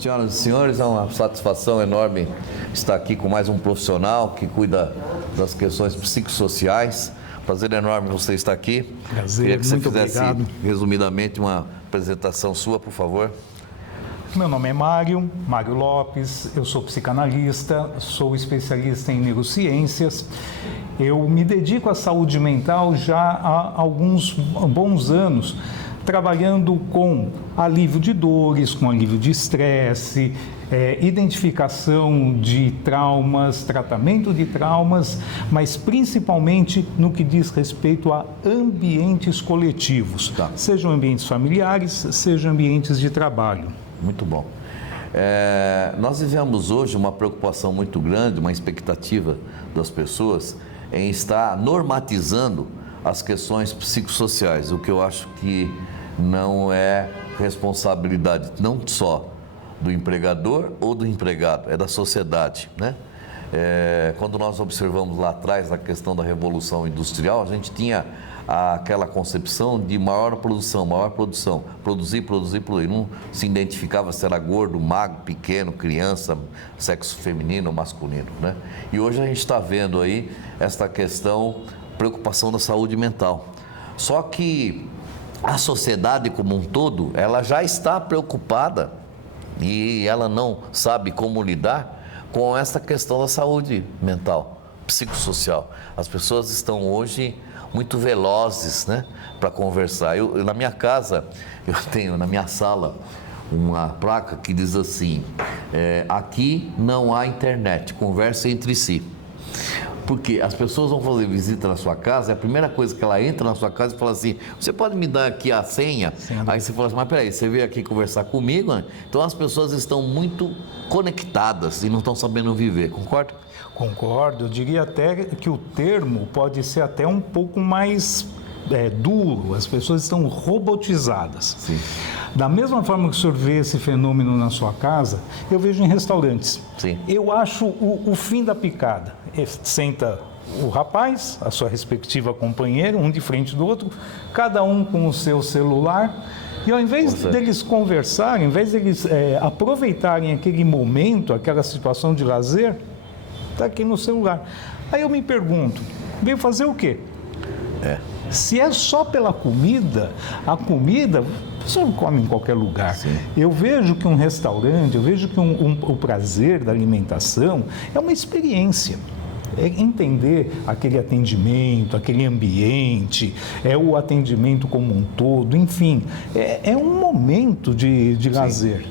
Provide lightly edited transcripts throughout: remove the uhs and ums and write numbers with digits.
Senhoras e senhores, é uma satisfação enorme estar aqui com mais um profissional que cuida das questões psicossociais. Prazer enorme você estar aqui. Prazer, queria que você muito fizesse, obrigado. resumidamente, uma apresentação sua, por favor. Meu nome é Mário Lopes, eu sou psicanalista, sou especialista em neurociências. Eu me dedico à saúde mental já há alguns bons anos, trabalhando com alívio de dores, com alívio de estresse, identificação de traumas, tratamento de traumas, mas principalmente no que diz respeito a ambientes coletivos, sejam ambientes familiares, sejam ambientes de trabalho. Muito bom. Nós vivemos hoje uma preocupação muito grande, uma expectativa das pessoas em estar normatizando as questões psicossociais, o que eu acho que não é responsabilidade não só do empregador ou do empregado, é da sociedade, né? Quando nós observamos lá atrás a questão da Revolução Industrial, a gente tinha aquela concepção de maior produção, produzir, não se identificava se era gordo, magro, pequeno, criança, sexo feminino ou masculino, né? E hoje a gente está vendo aí esta questão, preocupação da saúde mental. Só que a sociedade como um todo, ela já está preocupada e ela não sabe como lidar com essa questão da saúde mental, psicossocial. As pessoas estão hoje muito velozes, né, para conversar. Na minha casa, eu tenho na minha sala uma placa que diz assim, aqui não há internet, conversa entre si. Porque as pessoas vão fazer visita na sua casa, a primeira coisa que ela entra na sua casa e fala assim, você pode me dar aqui a senha? Sim. Aí você fala assim, mas peraí, você veio aqui conversar comigo, né? Então as pessoas estão muito conectadas e não estão sabendo viver, concorda? Concordo, eu diria até que o termo pode ser até um pouco mais duro, as pessoas estão robotizadas. Sim. Da mesma forma que o senhor vê esse fenômeno na sua casa, eu vejo em restaurantes. Sim. Eu acho o fim da picada. Senta o rapaz, a sua respectiva companheira, um de frente do outro, cada um com o seu celular, e ao invés deles conversarem, ao invés deles aproveitarem aquele momento, aquela situação de lazer, está aqui no celular. Aí eu me pergunto, veio fazer o quê? Se é só pela comida, a comida você não come em qualquer lugar. Sim. Eu vejo que um restaurante, eu vejo que o prazer da alimentação é uma experiência. É entender aquele atendimento, aquele ambiente, o atendimento como um todo, enfim, é um momento de lazer.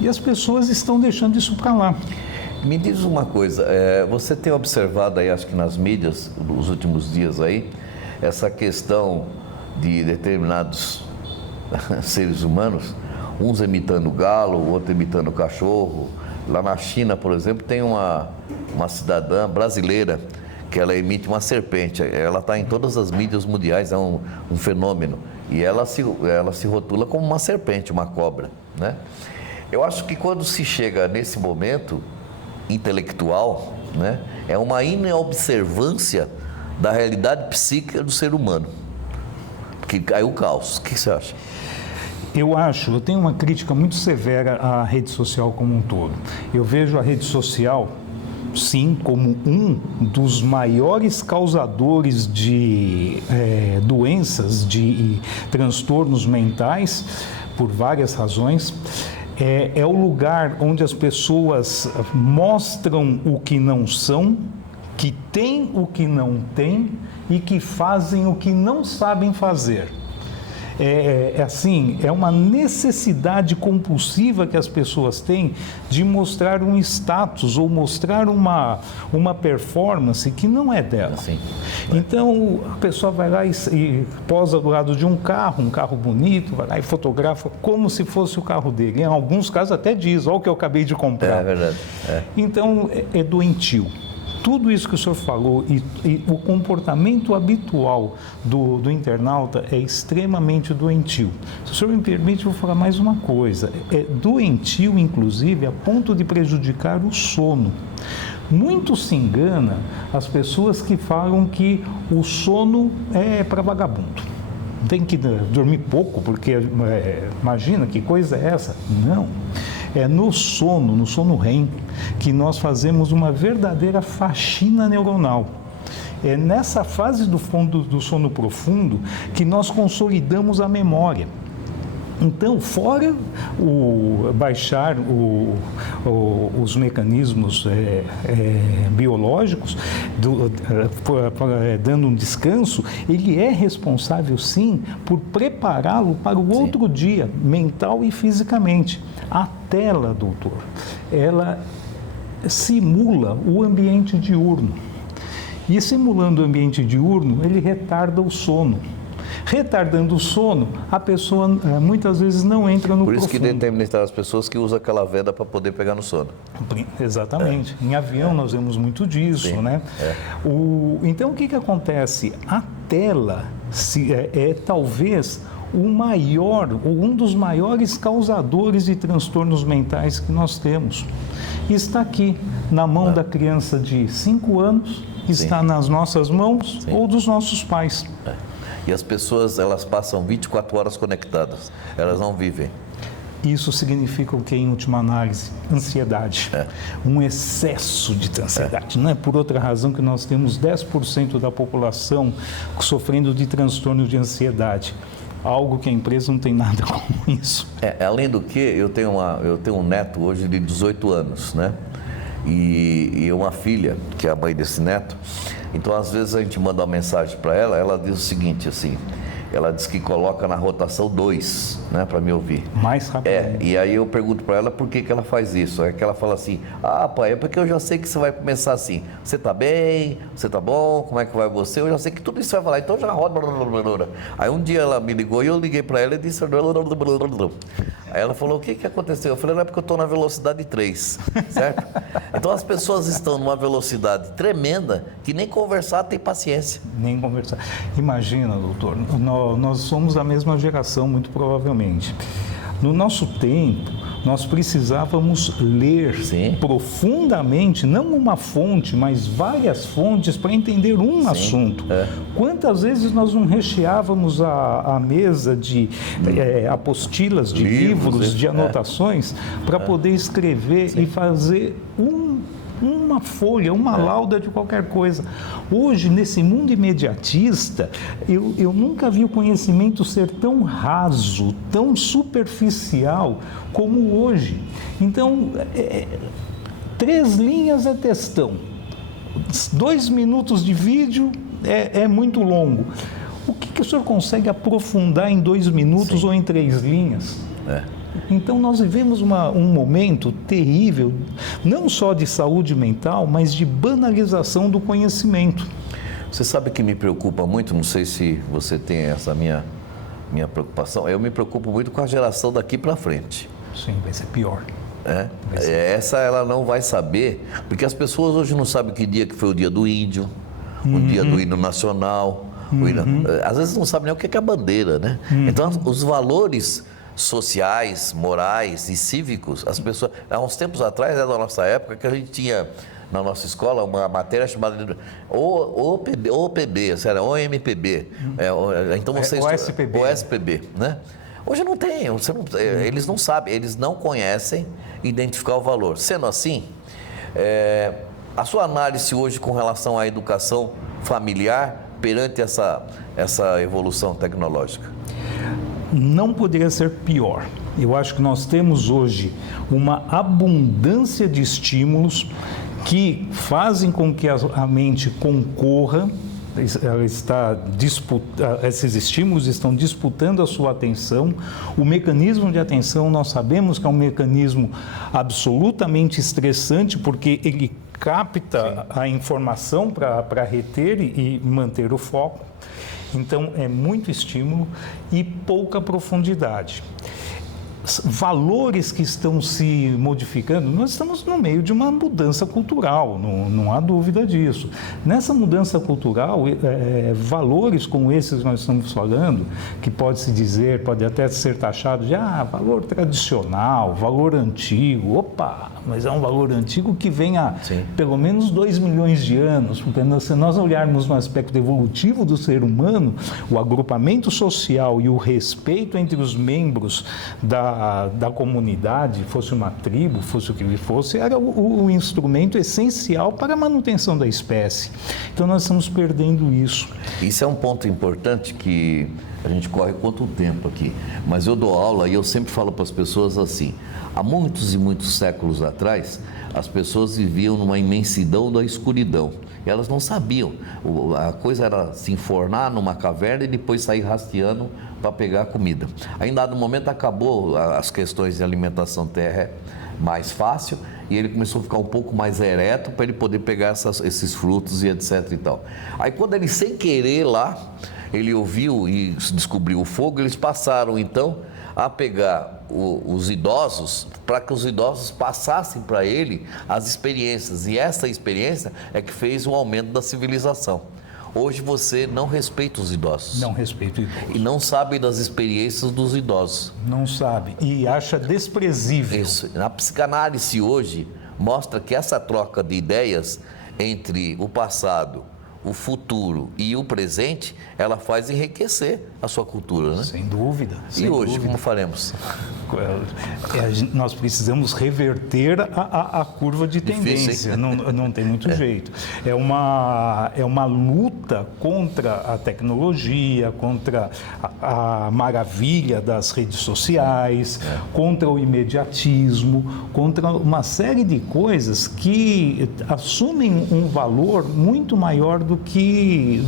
E as pessoas estão deixando isso para lá. Me diz uma coisa, você tem observado aí, acho que nas mídias, nos últimos dias aí, essa questão de determinados seres humanos, uns imitando galo, outro imitando cachorro. Lá na China, por exemplo, tem uma cidadã brasileira que ela imita uma serpente. Ela está em todas as mídias mundiais, é um fenômeno. E ela se rotula como uma serpente, uma cobra, né? Eu acho que quando se chega nesse momento intelectual, né, é uma inobservância da realidade psíquica do ser humano. Que caiu o caos. O que você acha? Eu tenho uma crítica muito severa à rede social como um todo. Eu vejo a rede social, sim, como um dos maiores causadores de doenças, de transtornos mentais, por várias razões. É o lugar onde as pessoas mostram o que não são, que têm o que não têm e que fazem o que não sabem fazer. É uma necessidade compulsiva que as pessoas têm de mostrar um status ou mostrar uma performance que não é dela. Sim. Então, a pessoa vai lá e posa do lado de um carro bonito, vai lá e fotografa como se fosse o carro dele. Em alguns casos até diz, olha o que eu acabei de comprar. É verdade. Então, é doentio. Tudo isso que o senhor falou e o comportamento habitual do internauta é extremamente doentio. Se o senhor me permite, eu vou falar mais uma coisa. É doentio, inclusive, a ponto de prejudicar o sono. Muito se engana as pessoas que falam que o sono é para vagabundo. Tem que dormir pouco, porque imagina que coisa é essa? Não. É no sono REM, que nós fazemos uma verdadeira faxina neuronal. É nessa fase do sono profundo que nós consolidamos a memória. Então, fora baixar os mecanismos biológicos, dando um descanso, ele é responsável, sim, por prepará-lo para o outro dia, mental e fisicamente. A tela, doutor, ela simula o ambiente diurno. E simulando o ambiente diurno, ele retarda o sono. Retardando o sono, a pessoa muitas vezes não entra no profundo. Por isso que determinam as pessoas que usam aquela venda para poder pegar no sono. Exatamente. Em avião nós vemos muito disso, Sim. né? Então o que acontece? A tela é talvez o maior, ou um dos maiores causadores de transtornos mentais que nós temos. Está aqui, na mão da criança de 5 anos, está nas nossas mãos ou dos nossos pais. E as pessoas, elas passam 24 horas conectadas, elas não vivem. Isso significa o que, em última análise? Ansiedade. Um excesso de ansiedade. Não é por outra razão que nós temos 10% da população sofrendo de transtorno de ansiedade. Algo que a empresa não tem nada com isso. Além do que, eu tenho um neto hoje de 18 anos, né? E uma filha, que é a mãe desse neto. Então, às vezes, a gente manda uma mensagem para ela, ela diz o seguinte, assim, ela diz que coloca na rotação 2, né, para me ouvir. Mais rápido. E aí eu pergunto para ela por que ela faz isso. É que ela fala assim, pai, é porque eu já sei que você vai começar assim, você tá bem, você tá bom, como é que vai você? Eu já sei que tudo isso vai falar, então já roda. Aí um dia ela me ligou e eu liguei para ela e disse... Aí ela falou, o que aconteceu? Eu falei, não é porque eu estou na velocidade 3, certo? Então as pessoas estão numa velocidade tremenda que nem conversar tem paciência. Nem conversar. Imagina, doutor, nós somos a mesma geração, muito provavelmente. No nosso tempo, nós precisávamos ler profundamente, não uma fonte, mas várias fontes para entender um assunto. Quantas vezes nós não recheávamos a mesa de apostilas, de livros, de anotações, para poder escrever e fazer uma folha, uma lauda de qualquer coisa. Hoje, nesse mundo imediatista, eu nunca vi o conhecimento ser tão raso, tão superficial como hoje. Então, 3 linhas é textão, 2 minutos de vídeo é muito longo. O que o senhor consegue aprofundar em 2 minutos ou em 3 linhas? Então, nós vivemos um momento terrível, não só de saúde mental, mas de banalização do conhecimento. Você sabe que me preocupa muito, não sei se você tem essa minha preocupação, eu me preocupo muito com a geração daqui para frente. Sim, vai ser pior. Essa ela não vai saber, porque as pessoas hoje não sabem que dia que foi o dia do índio, o dia do hino nacional, às vezes não sabem nem o que é a bandeira, né? Então, os valores sociais, morais e cívicos, as pessoas, há uns tempos atrás, da nossa época, que a gente tinha na nossa escola uma matéria chamada OPB, era OMPB, então vocês OSPB, né? Hoje não tem, eles não sabem, eles não conhecem identificar o valor. Sendo assim, a sua análise hoje com relação à educação familiar perante essa evolução tecnológica? Não poderia ser pior. Eu acho que nós temos hoje uma abundância de estímulos que fazem com que a mente concorra, esses estímulos estão disputando a sua atenção. O mecanismo de atenção, nós sabemos que é um mecanismo absolutamente estressante, porque ele capta a informação para reter e manter o foco. Então, é muito estímulo e pouca profundidade. Valores que estão se modificando, nós estamos no meio de uma mudança cultural, não há dúvida disso. Nessa mudança cultural, valores como esses que nós estamos falando, que pode-se dizer, pode até ser taxado de valor tradicional, valor antigo, mas é um valor antigo que vem há pelo menos 2 milhões de anos, porque se nós olharmos no aspecto evolutivo do ser humano, o agrupamento social e o respeito entre os membros da da comunidade, fosse uma tribo, fosse o que ele fosse, era o instrumento essencial para a manutenção da espécie. Então nós estamos perdendo isso. Isso é um ponto importante que a gente corre quanto tempo aqui, mas eu dou aula e eu sempre falo para as pessoas assim, há muitos e muitos séculos atrás, as pessoas viviam numa imensidão da escuridão. E elas não sabiam. A coisa era se enfornar numa caverna e depois sair rasteando para pegar comida. Aí, em dado momento, acabou as questões de alimentação terra mais fácil e ele começou a ficar um pouco mais ereto para ele poder pegar esses frutos e etc e tal. Aí, quando ele, sem querer lá, ele ouviu e descobriu o fogo, eles passaram, então, a pegar os idosos, para que os idosos passassem para ele as experiências. E essa experiência é que fez o aumento da civilização. Hoje você não respeita os idosos. Não respeita o idoso. E não sabe das experiências dos idosos. Não sabe. E acha desprezível. Isso. Na psicanálise hoje, mostra que essa troca de ideias entre o passado, o futuro e o presente, ela faz enriquecer a sua cultura, né? Sem dúvida. E hoje, como faremos? Nós precisamos reverter a curva de tendência, não tem muito jeito. É uma luta contra a tecnologia, contra a maravilha das redes sociais, contra o imediatismo, contra uma série de coisas que assumem um valor muito maior do que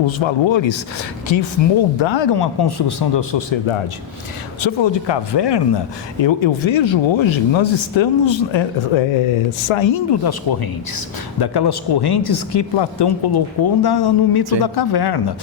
os valores que moldaram a construção da sociedade. O senhor falou de caverna, eu vejo hoje, nós estamos saindo das correntes, daquelas correntes que Platão colocou no mito da caverna.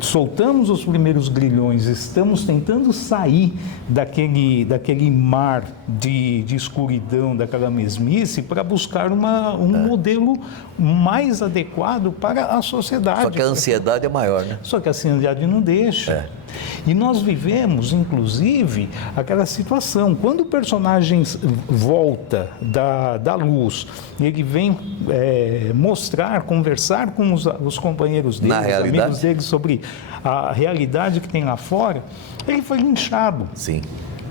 Soltamos os primeiros grilhões, estamos tentando sair daquele mar de escuridão, daquela mesmice, para buscar um modelo mais adequado para a sociedade. Só que a ansiedade é maior, né? Só que a ansiedade não deixa. E nós vivemos, inclusive, aquela situação. Quando o personagem volta da luz, ele vem mostrar, conversar com os companheiros dele, os amigos dele, sobre a realidade que tem lá fora, ele foi linchado. Sim.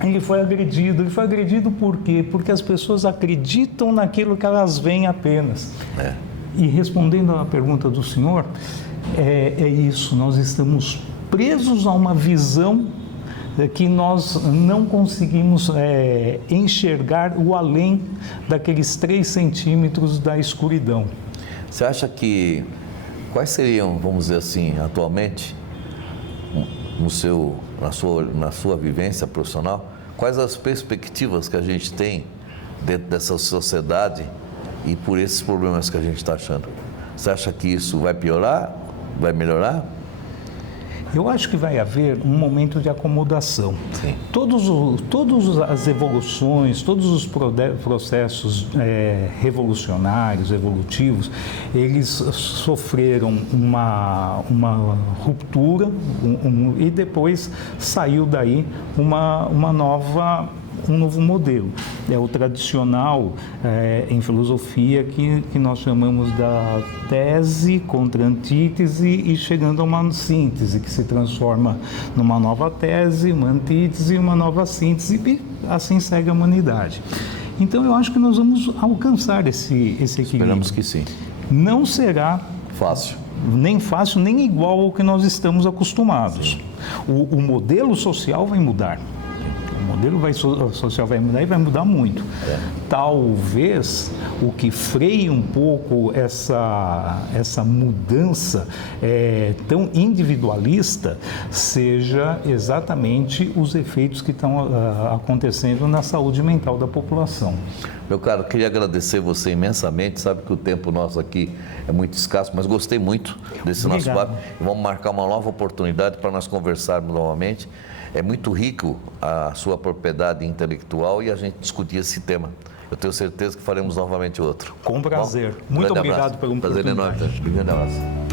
Ele foi agredido. Ele foi agredido por quê? Porque as pessoas acreditam naquilo que elas veem apenas. E respondendo à pergunta do senhor, é isso, nós estamos presos a uma visão que nós não conseguimos enxergar o além daqueles 3 centímetros da escuridão. Você acha que, quais seriam, vamos dizer assim, atualmente, na sua vivência profissional, quais as perspectivas que a gente tem dentro dessa sociedade e por esses problemas que a gente está achando? Você acha que isso vai piorar? Vai melhorar? Eu acho que vai haver um momento de acomodação. Sim. Todas as evoluções, todos os processos revolucionários, evolutivos, eles sofreram uma ruptura e depois saiu daí um novo modelo. É o tradicional em filosofia que nós chamamos da tese contra antítese e chegando a uma síntese que se transforma numa nova tese, uma antítese e uma nova síntese e assim segue a humanidade. Então eu acho que nós vamos alcançar esse equilíbrio. Esperamos que sim. Não será fácil, nem igual ao que nós estamos acostumados. O modelo social vai mudar. O modelo social vai mudar e vai mudar muito. Talvez o que freie um pouco essa mudança tão individualista seja exatamente os efeitos que estão acontecendo na saúde mental da população. Meu caro, queria agradecer você imensamente, sabe que o tempo nosso aqui é muito escasso, mas gostei muito desse nosso papo. Vamos marcar uma nova oportunidade para nós conversarmos novamente. É muito rico a sua propriedade intelectual e a gente discutir esse tema. Eu tenho certeza que faremos novamente outro. Com prazer. Muito obrigado pela oportunidade. Prazer enorme. Grande abraço.